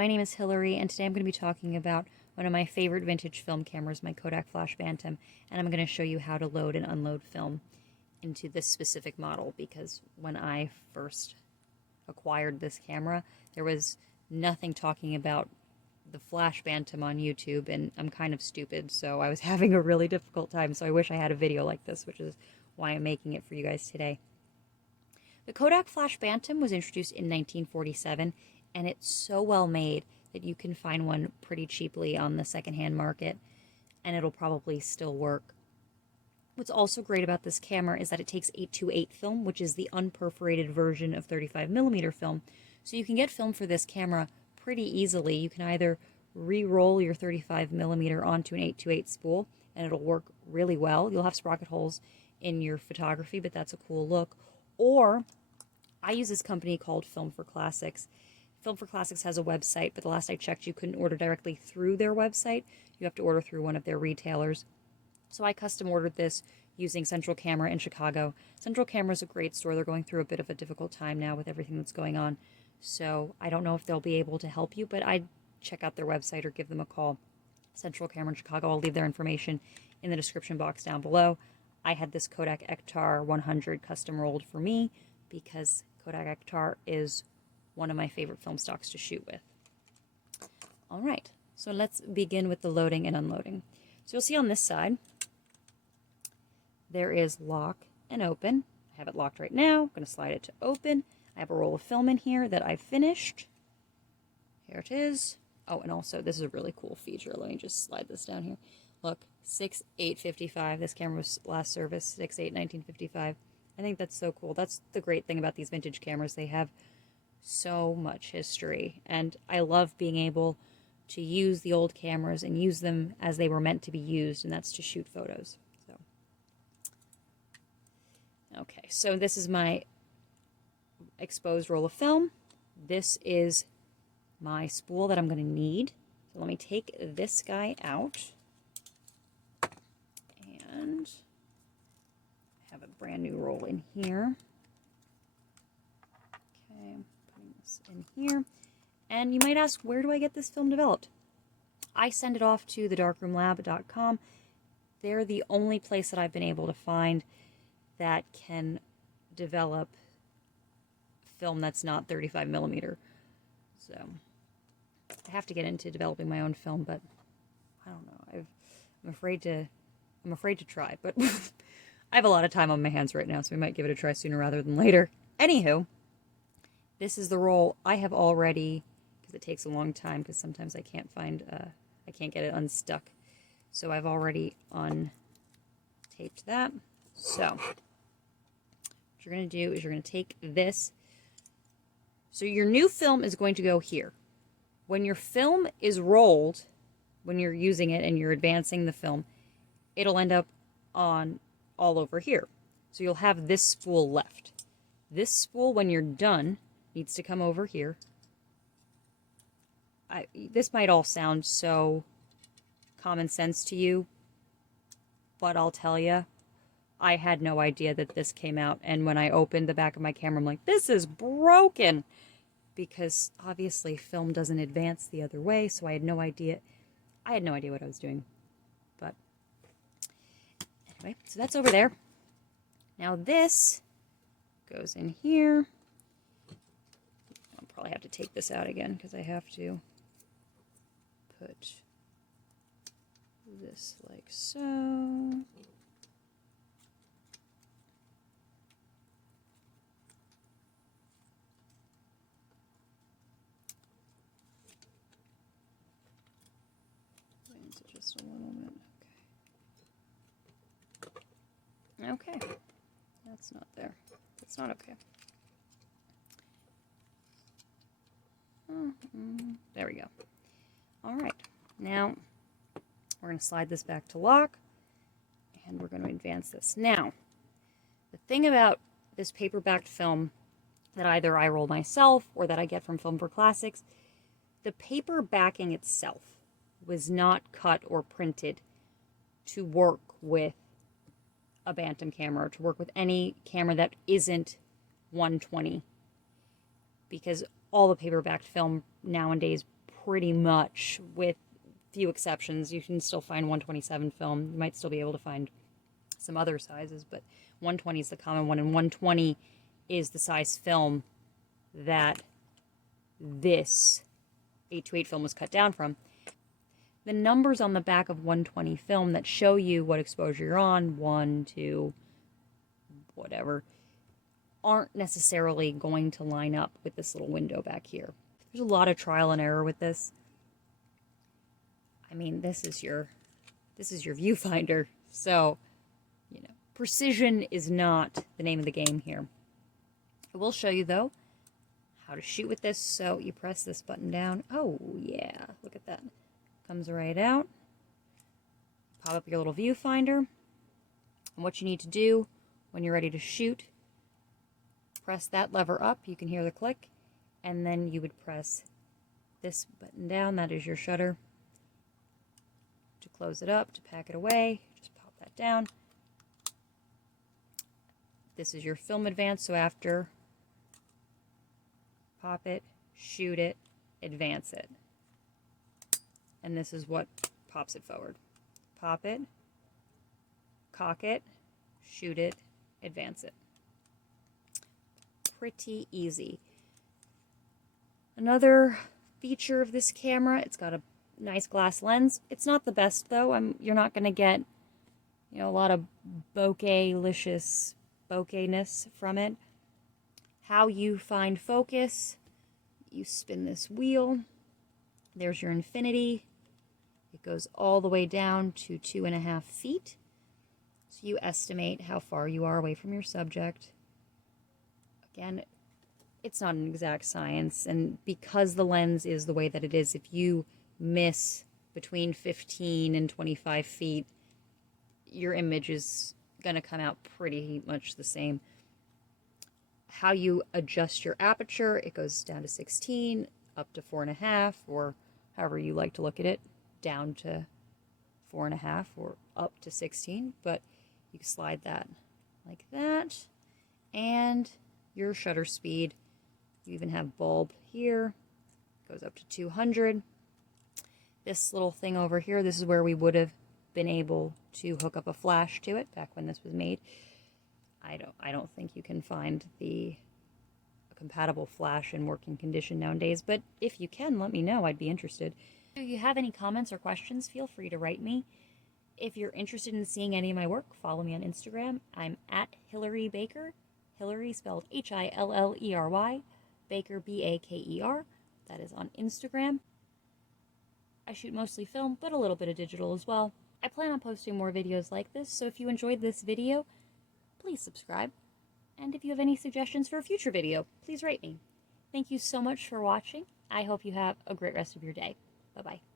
my name is Hillary, and today I'm going to be talking about one of my favorite vintage film cameras, my Kodak Flash Bantam, and I'm going to show you how to load and unload film into this specific model, because when I first acquired this camera, there was nothing talking about the Flash Bantam on YouTube, and I'm kind of stupid, so I was having a really difficult time, so I wish I had a video like this, which is why I'm making it for you guys today. The Kodak Flash Bantam was introduced in 1947, and it's so well made that you can find one pretty cheaply on the secondhand market, and it'll probably still work. What's also great about this camera is that it takes 828 film, which is the unperforated version of 35mm film, so you can get film for this camera pretty easily. You can either re-roll your 35mm onto an 828 spool, and it'll work really well. You'll have sprocket holes in your photography, but that's a cool look. Or I use this company called Film for Classics. Film for Classics has a website, but the last I checked, you couldn't order directly through their website. You have to order through one of their retailers. So I custom ordered this using Central Camera in Chicago. Central Camera is a great store. They're going through a bit of a difficult time now with everything that's going on. So I don't know if they'll be able to help you, but I'd check out their website or give them a call. Central Camera in Chicago. I'll leave their information in the description box down below. I had this Kodak Ektar 100 custom rolled for me because Kodak Ektar is one of my favorite film stocks to shoot with. All right, so let's begin with the loading and unloading. So you'll see on this side, there is lock and open. I have it locked right now. I'm going to slide it to open. I have a roll of film in here that I finished. Here it is. Oh, and also, this is a really cool feature. Let me just slide this down here. Look, 6/8/55. This camera was last service, 6/8/1955. I think that's so cool. That's the great thing about these vintage cameras. They have so much history, and I love being able to use the old cameras and use them as they were meant to be used, and that's to shoot photos. So, okay, so this is my exposed roll of film. This is my spool that I'm going to need. So let me take this guy out and have a brand new roll in here. Okay, I'm putting this in here. And you might ask, where do I get this film developed? I send it off to thedarkroomlab.com. They're the only place that I've been able to find that can develop film that's not 35mm. So I have to get into developing my own film, but I don't know. I'm afraid to try, but I have a lot of time on my hands right now, so we might give it a try sooner rather than later. Anywho, this is the roll I have already, because it takes a long time, because sometimes I can't get it unstuck. So I've already untaped that. So what you're going to do is you're going to take this. So your new film is going to go here. When your film is rolled, when you're using it and you're advancing the film, it'll end up on all over here. So you'll have this spool left. This spool, when you're done, needs to come over here. This might all sound so common sense to you, but I'll tell you, I had no idea that this came out, and when I opened the back of my camera, I'm like, this is broken! Because obviously film doesn't advance the other way, so I had no idea. I had no idea what I was doing. But anyway, so that's over there. Now this goes in here. I'll probably have to take this out again because I have to put this like so. Just a little bit. Okay. That's not there. That's not okay. There we go. All right. Now, we're going to slide this back to lock, and we're going to advance this. Now, the thing about this paper-backed film that either I roll myself or that I get from Film for Classics, the paper backing itself was not cut or printed to work with a Bantam camera or to work with any camera that isn't 120, because all the paper-backed film nowadays pretty much, with few exceptions. You can still find 127 film. You might still be able to find some other sizes, but 120 is the common one, and 120 is the size film that this 828 film was cut down from. The numbers on the back of 120 film that show you what exposure you're on, 1, 2, whatever, aren't necessarily going to line up with this little window back here. There's a lot of trial and error with this. I mean, this is your viewfinder, so, you know, precision is not the name of the game here. I will show you, though, how to shoot with this. So you press this button down. Oh, yeah, look at that. Comes right out. Pop up your little viewfinder. And what you need to do when you're ready to shoot, press that lever up. You can hear the click. And then you would press this button down. That is your shutter. To close it up, to pack it away, just pop that down. This is your film advance, so after pop it, shoot it, advance it. And this is what pops it forward. Pop it, cock it, shoot it, advance it. Pretty easy. Another feature of this camera, it's got a nice glass lens. It's not the best, though. You're not going to get, you know, a lot of bokeh-licious bokeh-ness from it. How you find focus, you spin this wheel. There's your infinity. It goes all the way down to 2.5 feet. So you estimate how far you are away from your subject. Again, it's not an exact science, and because the lens is the way that it is, if you miss between 15 and 25 feet, your image is going to come out pretty much the same. How you adjust your aperture, it goes down to 16, up to 4.5, or however you like to look at it, down to 4.5 or up to 16, but you can slide that like that. And your shutter speed, you even have bulb here, goes up to 200. This little thing over here, this is where we would have been able to hook up a flash to it back when this was made. I don't think you can find a compatible flash in working condition nowadays, but if you can, let me know. I'd be interested. If you have any comments or questions, feel free to write me. If you're interested in seeing any of my work, follow me on Instagram. I'm at Hillary Baker. Hillary spelled Hillery, Baker Baker. That is on Instagram. I shoot mostly film, but a little bit of digital as well. I plan on posting more videos like this, so if you enjoyed this video, please subscribe. And if you have any suggestions for a future video, please rate me. Thank you so much for watching. I hope you have a great rest of your day. Bye-bye.